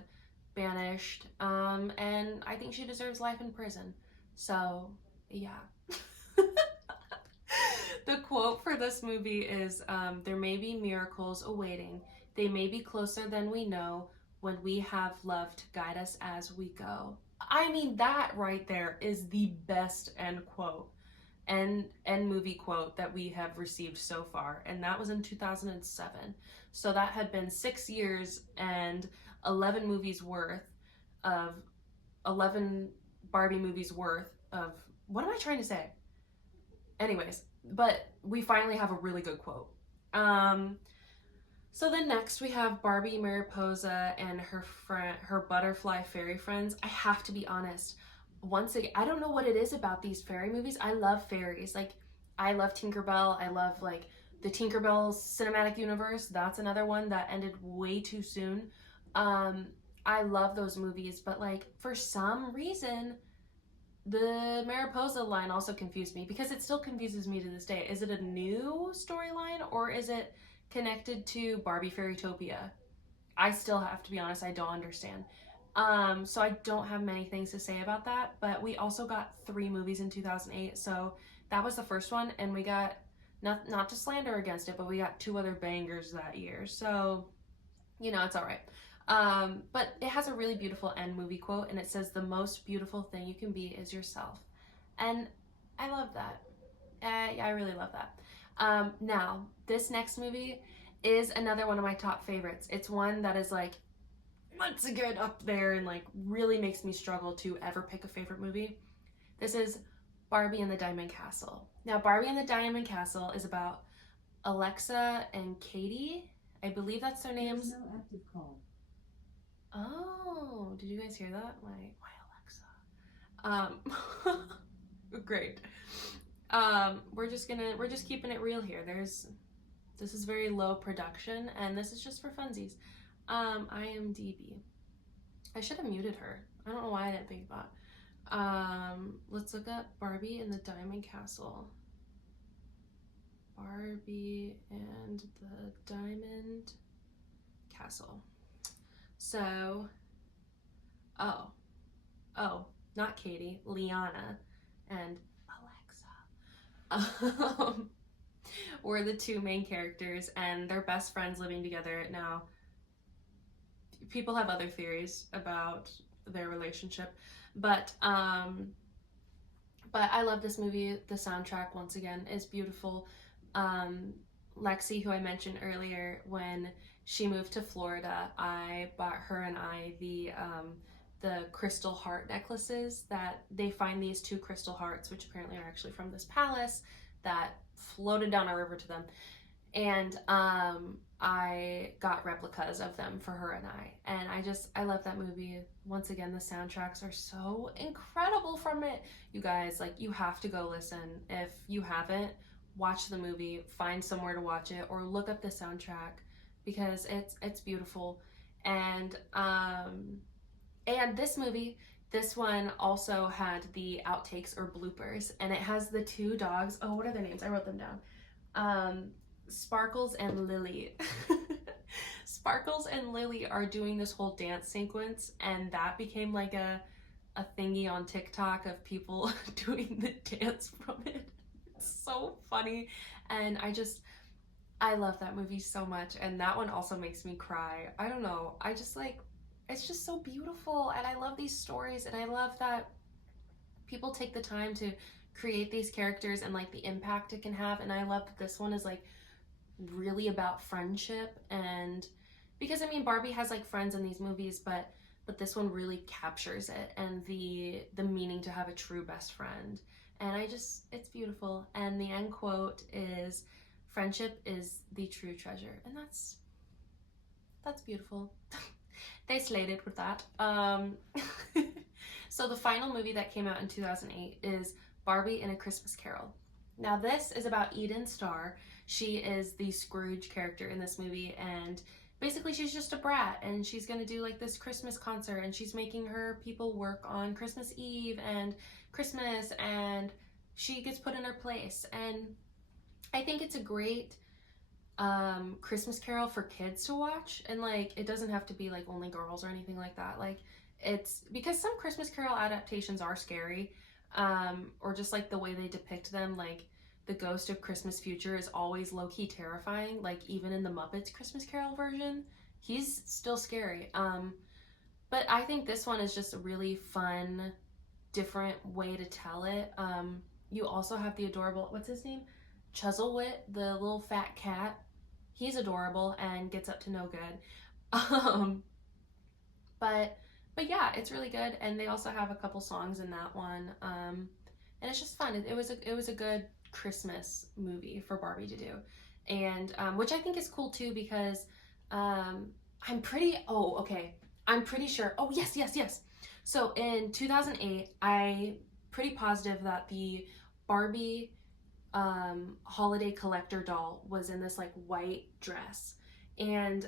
banished, and I think she deserves life in prison. So, yeah. The quote for this movie is, there may be miracles awaiting. They may be closer than we know when we have love to guide us as we go. I mean, that right there is the best end quote and movie quote that we have received so far, and that was in 2007. So that had been 6 years and 11 movies worth of 11 Barbie movies worth of, what am I trying to say? Anyways, but we finally have a really good quote. So then next we have Barbie Mariposa and her butterfly fairy friends. I have to be honest, once again, I don't know what it is about these fairy movies. I love fairies. Like, I love Tinkerbell. I love like the Tinkerbell Cinematic Universe. That's another one that ended way too soon. I love those movies, but like for some reason, the Mariposa line also confused me, because it still confuses me to this day. Is it a new storyline, or is it connected to Barbie Fairytopia? I still have to be honest, I don't understand. So I don't have many things to say about that, but we also got 3 movies in 2008, so that was the first one, and we got, not to slander against it, but we got 2 other bangers that year, so, you know, it's alright. But it has a really beautiful end movie quote, and it says, "The most beautiful thing you can be is yourself." And I love that. Yeah, I really love that. Now, this next movie is another one of my top favorites. It's one that is like once again up there and like really makes me struggle to ever pick a favorite movie. This is Barbie and the Diamond Castle. Now, Barbie and the Diamond Castle is about Alexa and Katie. I believe that's their names. There's no active call. Oh, did you guys hear that? My Alexa. Great. We're just keeping it real here. This is very low production, and this is just for funsies. IMDb. I should have muted her. I don't know why I didn't think of that. Let's look up Barbie and the Diamond Castle. Barbie and the Diamond Castle. So, oh, not Katie, Liana and Alexa were the two main characters, and they're best friends living together. Now, people have other theories about their relationship, but I love this movie. The soundtrack, once again, is beautiful. Lexi, who I mentioned earlier, when she moved to Florida, I bought her and I the crystal heart necklaces. That they find these two crystal hearts, which apparently are actually from this palace that floated down a river to them, and I got replicas of them for her and and I love that movie. Once again, the soundtracks are so incredible from it. You guys, like, you have to go listen. If you haven't, watch the movie, find somewhere to watch it, or look up the soundtrack, because it's beautiful. And this movie, this one also had the outtakes or bloopers, and it has the two dogs. Oh, what are their names? I wrote them down. Sparkles and Lily. Sparkles and Lily are doing this whole dance sequence, and that became like a thingy on TikTok of people doing the dance from it. It's so funny, and I love that movie so much, and that one also makes me cry. I don't know, I just like, it's just so beautiful, and I love these stories, and I love that people take the time to create these characters and like the impact it can have. And I love that this one is like really about friendship, and because I mean Barbie has like friends in these movies, but this one really captures it, and the meaning to have a true best friend. And it's beautiful. And the end quote is, "Friendship is the true treasure," and that's beautiful. They slayed it with that. So the final movie that came out in 2008 is Barbie and a Christmas Carol. Now this is about Eden Starr. She is the Scrooge character in this movie, and basically she's just a brat, and she's gonna do like this Christmas concert, and she's making her people work on Christmas Eve and Christmas, and she gets put in her place. And I think it's a great Christmas Carol for kids to watch, and like it doesn't have to be like only girls or anything like that. Like, it's because some Christmas Carol adaptations are scary, or just like the way they depict them, like the ghost of Christmas Future is always low-key terrifying. Like even in the Muppets Christmas Carol version, he's still scary. But I think this one is just a really fun, different way to tell it. You also have the adorable, what's his name? Chuzzlewit, the little fat cat. He's adorable and gets up to no good. But yeah, it's really good, and they also have a couple songs in that one. And it's just fun. It was a good Christmas movie for Barbie to do, and which I think is cool too, because I'm pretty sure. Oh yes. So in 2008, I'm pretty positive that the Barbie holiday collector doll was in this like white dress, and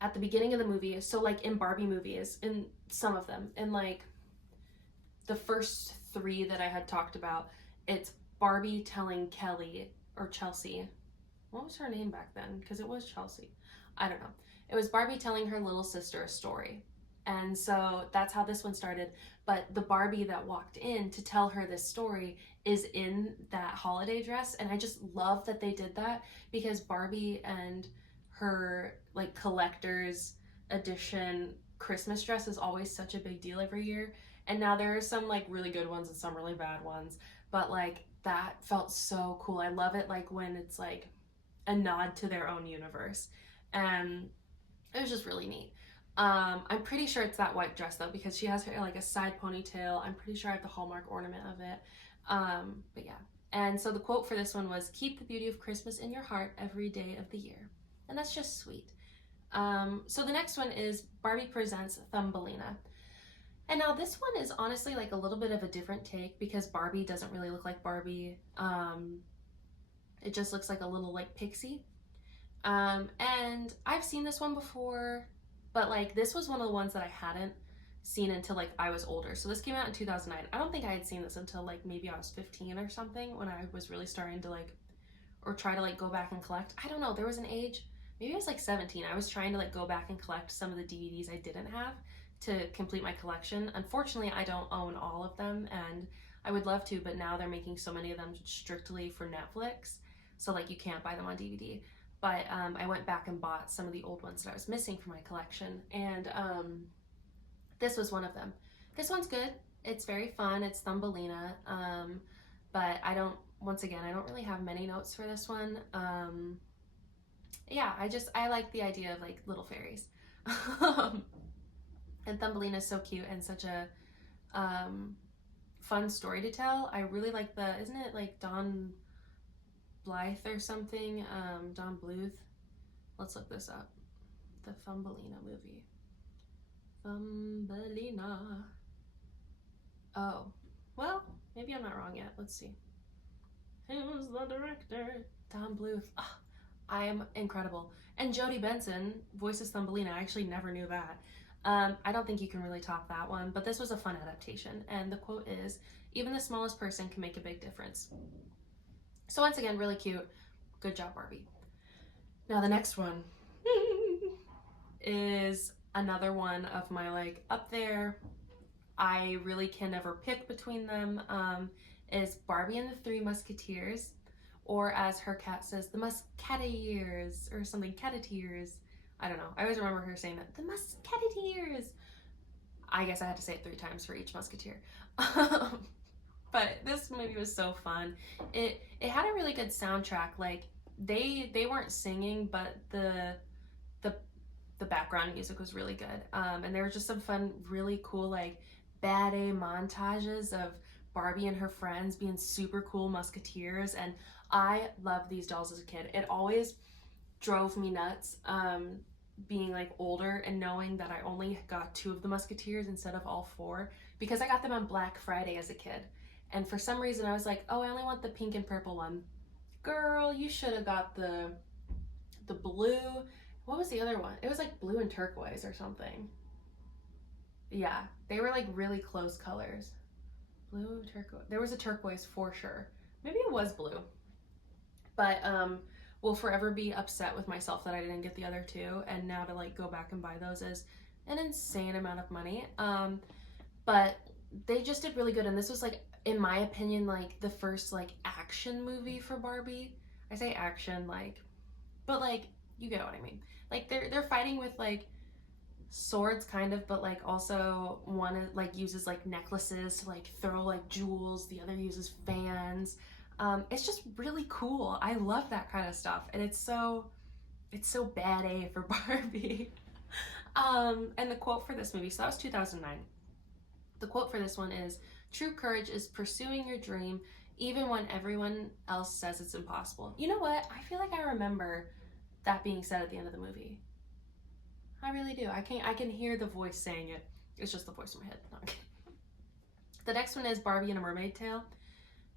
at the beginning of the movie, so like in Barbie movies, in some of them, in like the first 3 that I had talked about, it's Barbie telling Kelly or Chelsea. What was her name back then? Because it was Chelsea. I don't know. It was Barbie telling her little sister a story. And so that's how this one started. But the Barbie that walked in to tell her this story is in that holiday dress. And I just love that they did that, because Barbie and her like collector's edition Christmas dress is always such a big deal every year. And now there are some like really good ones and some really bad ones. But like that felt so cool. I love it like when it's like a nod to their own universe. And it was just really neat. I'm pretty sure it's that white dress though, because she has her like a side ponytail. I'm pretty sure I have the Hallmark ornament of it. But yeah. And so the quote for this one was, "Keep the beauty of Christmas in your heart every day of the year." And that's just sweet. So the next one is Barbie Presents Thumbelina. And now this one is honestly like a little bit of a different take because Barbie doesn't really look like Barbie. It just looks like a little like pixie. And I've seen this one before, but like this was one of the ones that I hadn't seen until like I was older. So this came out in 2009. I don't think I had seen this until like maybe I was 15 or something when I was really starting to like, or try to like go back and collect. I don't know, there was an age, maybe I was like 17. I was trying to like go back and collect some of the DVDs I didn't have to complete my collection. Unfortunately, I don't own all of them, and I would love to, but now they're making so many of them strictly for Netflix. So like you can't buy them on DVD. But I went back and bought some of the old ones that I was missing from my collection, and this was one of them. This one's good. It's very fun. It's Thumbelina, but I don't, once again, I don't really have many notes for this one. Yeah, I like the idea of like little fairies. And Thumbelina is so cute and such a fun story to tell. I really like isn't it like Don Blythe or something? Don Bluth. Let's look this up. The Thumbelina movie. Thumbelina. Oh, well, maybe I'm not wrong yet. Let's see. Who's the director? Don Bluth. Oh, I am incredible. And Jodie Benson voices Thumbelina. I actually never knew that. I don't think you can really top that one, but this was a fun adaptation. And the quote is, "Even the smallest person can make a big difference." So once again, really cute. Good job, Barbie. Now the next one is another one of my like up there. I really can never pick between them. Is Barbie and the Three Musketeers, or as her cat says, the Musketeers or something, Cateteers. I don't know. I always remember her saying that, the Musketeers. I guess I had to say it 3 times for each musketeer. But this movie was so fun. It had a really good soundtrack. Like they weren't singing, but the background music was really good. And there were just some fun, really cool like bad A montages of Barbie and her friends being super cool musketeers. And I loved these dolls as a kid. It always drove me nuts. Being like older and knowing that I only got 2 of the musketeers instead of all 4, because I got them on Black Friday as a kid. And for some reason I was like, oh, I only want the pink and purple one. Girl, you should have got the blue. What was the other one? It was like blue and turquoise or something. Yeah, they were like really close colors. Blue, turquoise. There was a turquoise for sure. Maybe it was blue. But will forever be upset with myself that I didn't get the other 2, and now to like go back and buy those is an insane amount of money. But they just did really good, and this was like, in my opinion, like the first like action movie for Barbie. I say action like, but like you get what I mean. Like they're fighting with like swords kind of, but like also one like uses like necklaces to like throw like jewels, the other uses fans. It's just really cool. I love that kind of stuff, and it's so bad A for Barbie. And the quote for this movie, so that was 2009. The quote for this one is, "True courage is pursuing your dream even when everyone else says it's impossible." You know what? I feel like I remember that being said at the end of the movie. I really do. I can hear the voice saying it. It's just the voice in my head. No, the next one is Barbie and a Mermaid Tale.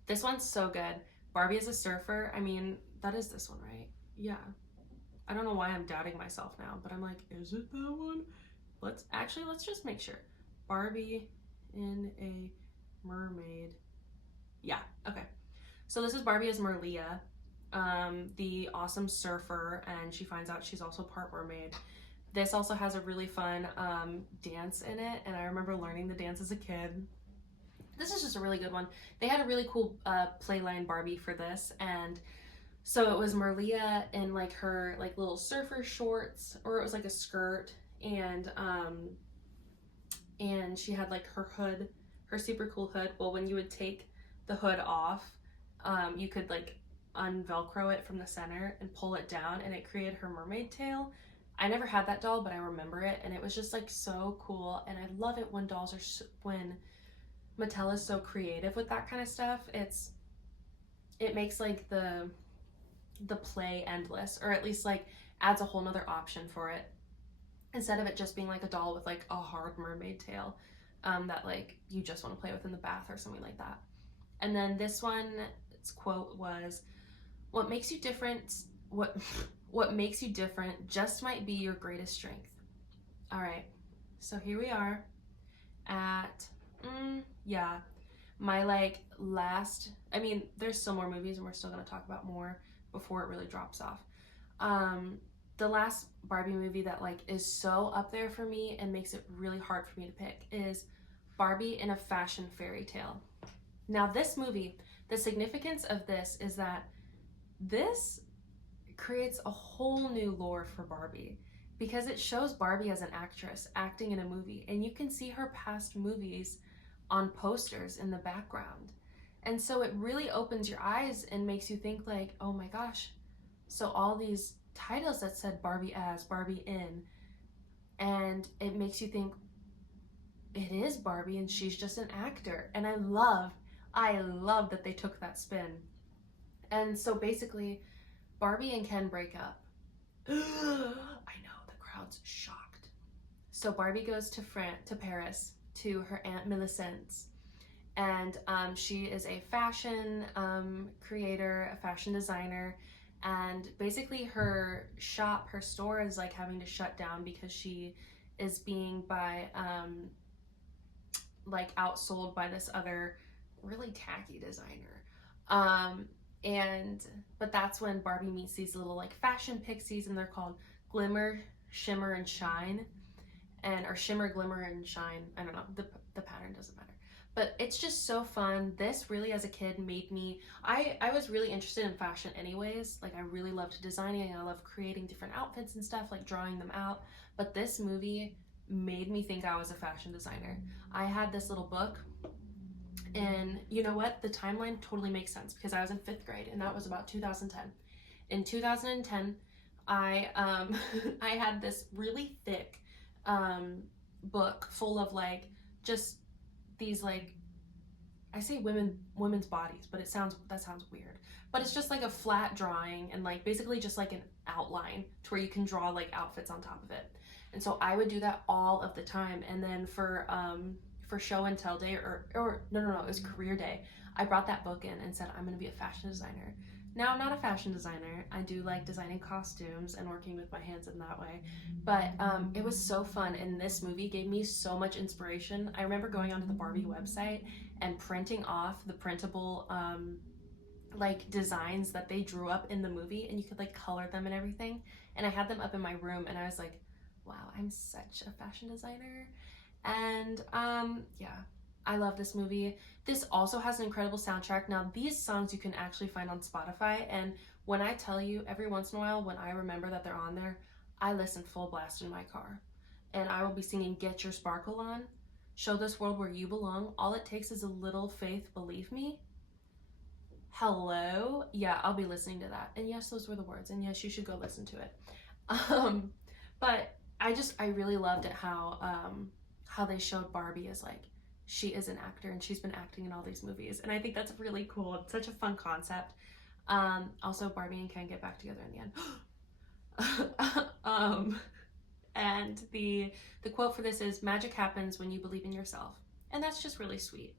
This one's so good. Barbie is a surfer. I mean, that is this one, right? Yeah. I don't know why I'm doubting myself now, but I'm like, is it that one? Let's just make sure. Barbie in a Mermaid. Yeah, okay. So this is Barbie as Merlia, the awesome surfer, and she finds out she's also part mermaid. This also has a really fun dance in it, and I remember learning the dance as a kid. This is just a really good one. They had a really cool playline Barbie for this, and so it was Merlia in like her like little surfer shorts, or it was like a skirt, and she had like her hood, her super cool hood. Well, when you would take the hood off, you could like unvelcro it from the center and pull it down, and it created her mermaid tail. I never had that doll, but I remember it, and it was just like so cool. And I love it when dolls are when Mattel is so creative with that kind of stuff. It makes like the play endless, or at least like adds a whole nother option for it, instead of it just being like a doll with like a hard mermaid tail that like you just want to play with in the bath or something like that. And then this one, its quote was, what makes you different, what makes you different just might be your greatest strength. All right, so here we are at yeah, my like last, I mean, there's still more movies and we're still going to talk about more before it really drops off. The last Barbie movie that like is so up there for me and makes it really hard for me to pick is Barbie in a Fashion Fairy Tale. Now this movie, the significance of this is that this creates a whole new lore for Barbie, because it shows Barbie as an actress acting in a movie, and you can see her past movies on posters in the background. And so it really opens your eyes and makes you think like, oh my gosh, so all these titles that said Barbie as, Barbie in, and it makes you think it is Barbie and she's just an actor. And I love that they took that spin. And so basically Barbie and Ken break up. I know, the crowd's shocked. So Barbie goes to Paris to her Aunt Millicent's, and she is a fashion creator, a fashion designer, and basically her shop, her store is like having to shut down because she is being like outsold by this other really tacky designer. But that's when Barbie meets these little like fashion pixies, and they're called Glimmer, Shimmer, and Shine, or Shimmer, Glimmer, and Shine. I don't know, the pattern doesn't matter. But it's just so fun. This really, as a kid, made me, I was really interested in fashion anyways. Like, I really loved designing, I love creating different outfits and stuff, like drawing them out. But this movie made me think I was a fashion designer. I had this little book, and you know what? The timeline totally makes sense, because I was in 5th grade, and that was about 2010. In 2010, I I had this really thick book full of like just these like, I say women's bodies, but that sounds weird. But it's just like a flat drawing, and like basically just like an outline to where you can draw like outfits on top of it. And so I would do that all of the time. And then for show and tell day, or no, it was career day, I brought that book in and said, I'm going to be a fashion designer. Now, I'm not a fashion designer. I do like designing costumes and working with my hands in that way. But it was so fun, and this movie gave me so much inspiration. I remember going onto the Barbie website and printing off the printable like designs that they drew up in the movie, and you could like color them and everything. And I had them up in my room, and I was like, wow, I'm such a fashion designer. And yeah, I love this movie. This also has an incredible soundtrack. Now, these songs you can actually find on Spotify, and when I tell you, every once in a while when I remember that they're on there, I listen full blast in my car. And I will be singing Get Your Sparkle On, Show This World Where You Belong, All It Takes Is a Little Faith, Believe Me. Hello? Yeah, I'll be listening to that. And yes, those were the words, and yes, you should go listen to it. But I really loved it how they showed Barbie as like, she is an actor and she's been acting in all these movies, and I think that's really cool. It's such a fun concept. Also, Barbie and Ken get back together in the end. And the quote for this is, magic happens when you believe in yourself, and that's just really sweet.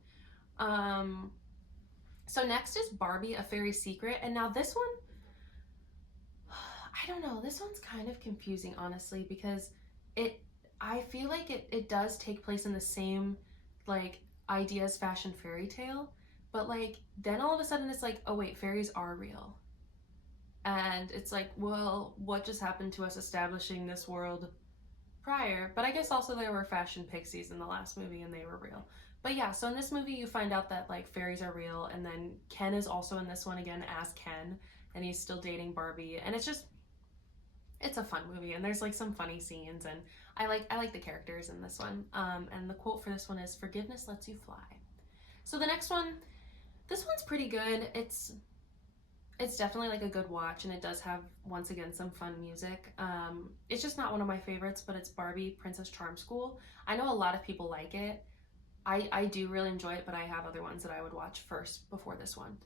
So next is Barbie, A Fairy Secret, and now this one, I don't know, this one's kind of confusing, honestly, because I feel like it does take place in the same like ideas Fashion Fairy Tale, but like then all of a sudden it's like, oh wait, fairies are real. And it's like, well, what just happened to us establishing this world prior? But I guess also there were fashion pixies in the last movie and they were real. But yeah, so in this movie you find out that like fairies are real, and then Ken is also in this one again as Ken, and he's still dating Barbie, and it's a fun movie, and there's like some funny scenes, and I like the characters in this one. And the quote for this one is, forgiveness lets you fly. So the next one, This one's pretty good. It's definitely like a good watch, and it does have, once again, some fun music. It's just not one of my favorites, but it's Barbie Princess Charm School. I know a lot of people like it. I do really enjoy it, but I have other ones that I would watch first before this one.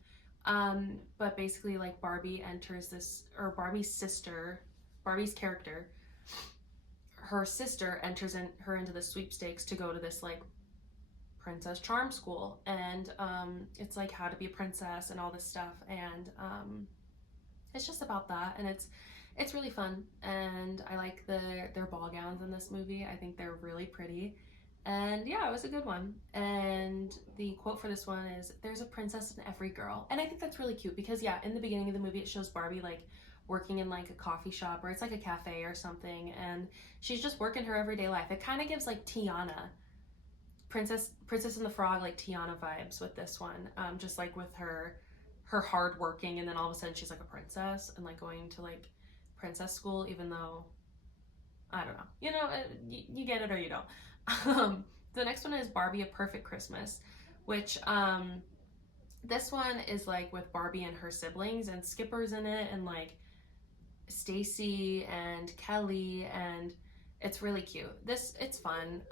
But basically, like, Barbie enters this, or Barbie's sister, Barbie's character, her sister enters her into the sweepstakes to go to this like princess charm school, and it's like how to be a princess and all this stuff, and it's just about that, and it's really fun, and I like their ball gowns in this movie. I think they're really pretty, and yeah, it was a good one. And the quote for this one is, "There's a princess in every girl," and I think that's really cute because yeah, in the beginning of the movie it shows Barbie like working in like a coffee shop, or it's like a cafe or something, and she's just working her everyday life. It kind of gives like Tiana, Princess and the Frog, like Tiana vibes with this one. Just like with her hard working, and then all of a sudden she's like a princess and like going to like princess school, even though I don't know, you get it or you don't. The next one is Barbie: A Perfect Christmas, which this one is like with Barbie and her siblings, and Skipper's in it, and like Stacy and Kelly, and it's really cute. It's fun.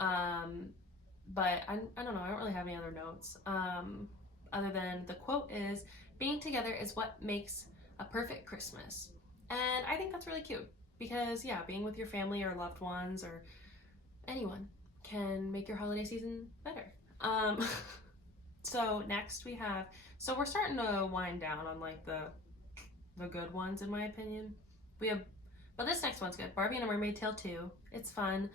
But I don't know, I don't really have any other notes. Other than the quote is, "Being together is what makes a perfect Christmas." And I think that's really cute because, yeah, being with your family or loved ones or anyone can make your holiday season better. So next we have, so we're starting to wind down on like the good ones in my opinion. We have, but this next one's good. Barbie and a Mermaid Tale 2. It's fun.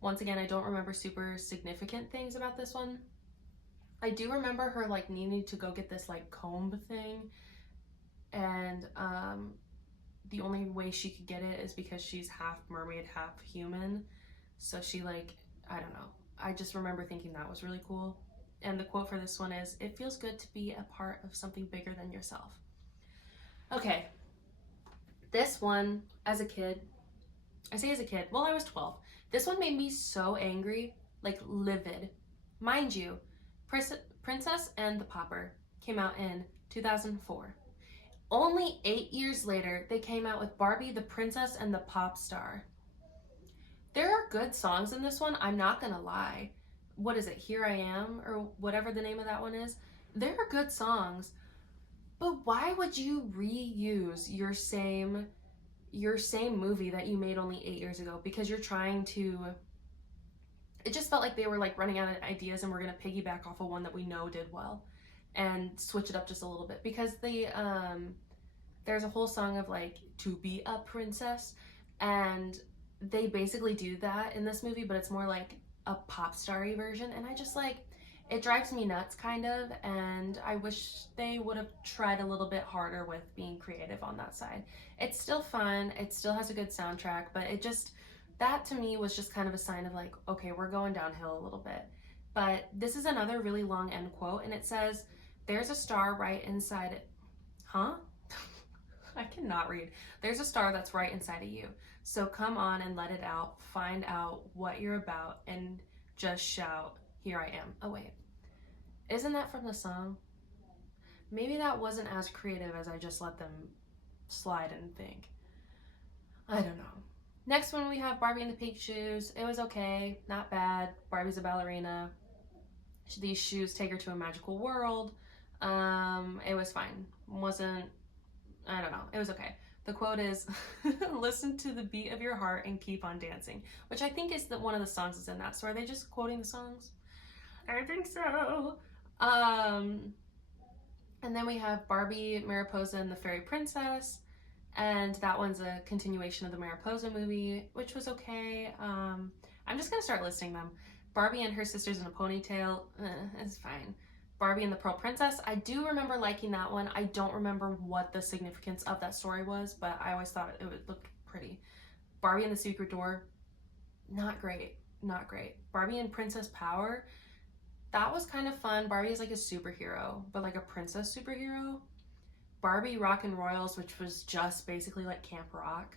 Once again, I don't remember super significant things about this one. I do remember her like needing to go get this like comb thing, and the only way she could get it is because she's half mermaid, half human. So she like, I don't know. I just remember thinking that was really cool. And the quote for this one is, "It feels good to be a part of something bigger than yourself." Okay, this one, as a kid, I say as a kid, well, I was 12. This one made me so angry, like livid. Mind you, Princess and the Pauper came out in 2004. Only 8 years later, they came out with Barbie, the Princess and the Pop Star. There are good songs in this one, I'm not gonna lie. What is it, Here I Am, or whatever the name of that one is? There are good songs, but why would you reuse your same movie that you made only 8 years ago? Because you're trying to, it just felt like they were like running out of ideas and we're gonna piggyback off of one that we know did well and switch it up just a little bit, because there's a whole song of like, "To be a princess," and they basically do that in this movie, but it's more like a pop starry version, and I just like, it drives me nuts kind of, and I wish they would have tried a little bit harder with being creative on that side. It's still fun, it still has a good soundtrack, but it just, that to me was just kind of a sign of like, okay, we're going downhill a little bit. But this is another really long end quote, and it says, "There's a star right inside it." Huh? I cannot read. "There's a star that's right inside of you. So come on and let it out. Find out what you're about and just shout, 'Here I am.'" Oh wait, isn't that from the song? Maybe that wasn't as creative as I just let them slide and think. I don't know. Next one we have Barbie and the Pink Shoes. It was okay, not bad. Barbie's a ballerina. These shoes take her to a magical world. It was fine. Wasn't, I don't know. It was okay. The quote is, "Listen to the beat of your heart and keep on dancing," which I think is one of the songs is in that. So are they just quoting the songs? I think so. And then we have Barbie, Mariposa, and the Fairy Princess, and that one's a continuation of the Mariposa movie, which was okay. I'm just gonna start listing them. Barbie and Her Sisters in a Ponytail, it's fine. Barbie and the Pearl Princess, I do remember liking that one. I don't remember what the significance of that story was, but I always thought it would look pretty. Barbie and the Secret Door, not great, not great. Barbie and Princess Power, that was kind of fun. Barbie is like a superhero, but like a princess superhero. Barbie Rock and Royals, which was just basically like Camp Rock.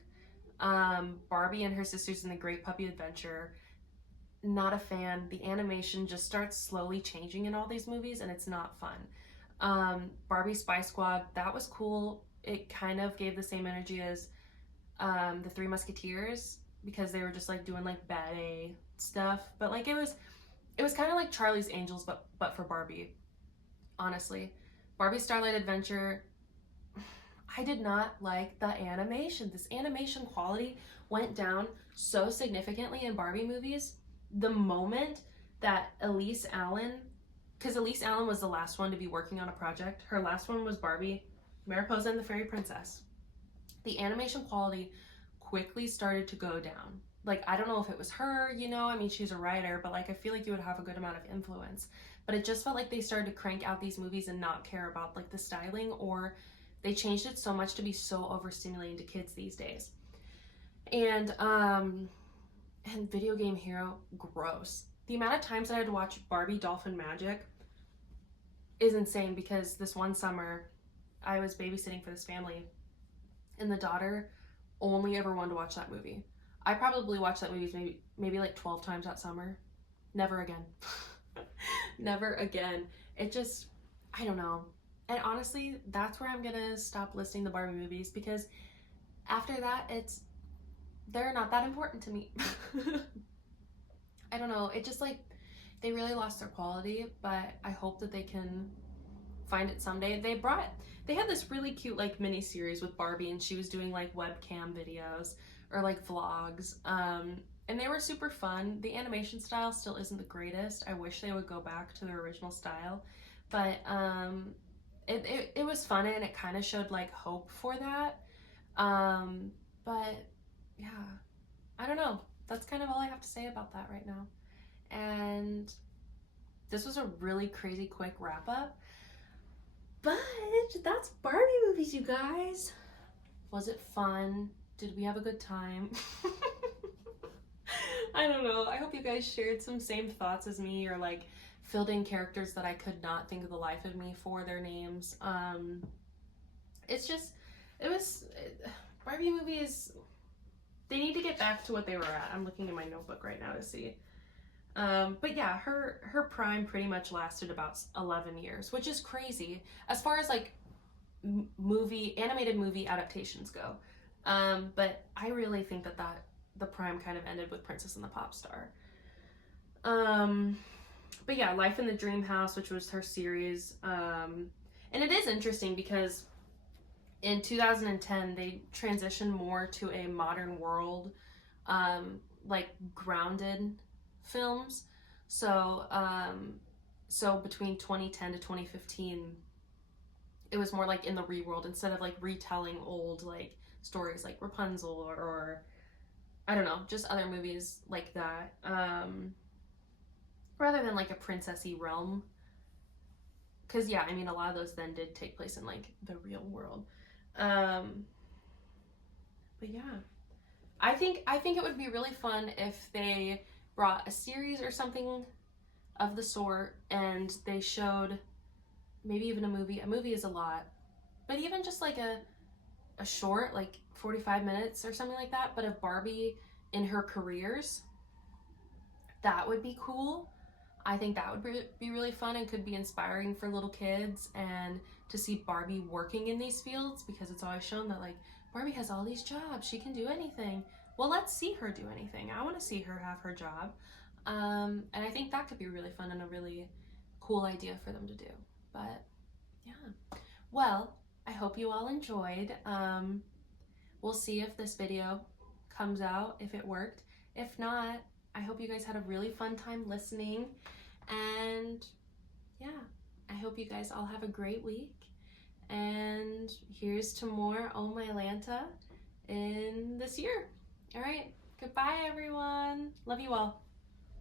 Barbie and Her Sisters in the Great Puppy Adventure, not a fan. The animation just starts slowly changing in all these movies and it's not fun. Barbie Spy Squad, that was cool. It kind of gave the same energy as the Three Musketeers because they were just like doing like bad A stuff, but like it was kind of like Charlie's Angels, but for Barbie. Honestly, Barbie Starlight Adventure, I did not like the animation. This animation quality went down so significantly in Barbie movies. The moment that Elise Allen, because Elise Allen was the last one to be working on a project, her last one was Barbie, Mariposa and the Fairy Princess. The animation quality quickly started to go down. Like, I don't know if it was her, you know, I mean, she's a writer, but like, I feel like you would have a good amount of influence. But it just felt like they started to crank out these movies and not care about like the styling, or they changed it so much to be so overstimulating to kids these days. And Video Game Hero, gross. The amount of times that I had to watch Barbie Dolphin Magic is insane, because this one summer I was babysitting for this family and the daughter only ever wanted to watch that movie. I probably watched that movie maybe like 12 times that summer. Never again. Never again. It just, I don't know. And honestly, that's where I'm gonna stop listing the Barbie movies, because after that, they're not that important to me. I don't know. It just like, they really lost their quality, but I hope that they can find it someday. They had this really cute like mini series with Barbie, and she was doing like webcam videos or like vlogs. And they were super fun. The animation style still isn't the greatest. I wish they would go back to their original style, but it was fun, and it kind of showed like hope for that. But yeah, I don't know. That's kind of all I have to say about that right now. And this was a really crazy quick wrap up. But that's Barbie movies, you guys. Was it fun? Did we have a good time? I don't know. I hope you guys shared some same thoughts as me, or like filled in characters that I could not think of the life of me for their names. It's just, Barbie movies, they need to get back to what they were at. I'm looking in my notebook right now to see. But yeah, her prime pretty much lasted about 11 years, which is crazy as far as like animated movie adaptations go. But I really think that the prime kind of ended with Princess and the Pop Star. But yeah, Life in the Dream House, which was her series. And it is interesting because in 2010 they transitioned more to a modern world, like grounded films. So between 2010 to 2015, it was more like in the reworld, instead of like retelling old like stories like Rapunzel or I don't know, just other movies like that, rather than like a princessy realm. Because yeah, I mean, a lot of those then did take place in like the real world. But yeah, I think it would be really fun if they brought a series or something of the sort, and they showed maybe even a movie. A movie is a lot, but even just like a short, like 45 minutes or something like that, but of Barbie in her careers, that would be cool. I think that would be really fun and could be inspiring for little kids, and to see Barbie working in these fields, because it's always shown that like Barbie has all these jobs, she can do anything. Well, let's see her do anything. I want to see her have her job. And I think that could be really fun and a really cool idea for them to do. But yeah, well, I hope you all enjoyed. We'll see if this video comes out, if it worked. If not, I hope you guys had a really fun time listening. And yeah, I hope you guys all have a great week. And here's to more Oh My Lanta in this year. All right, goodbye everyone. Love you all.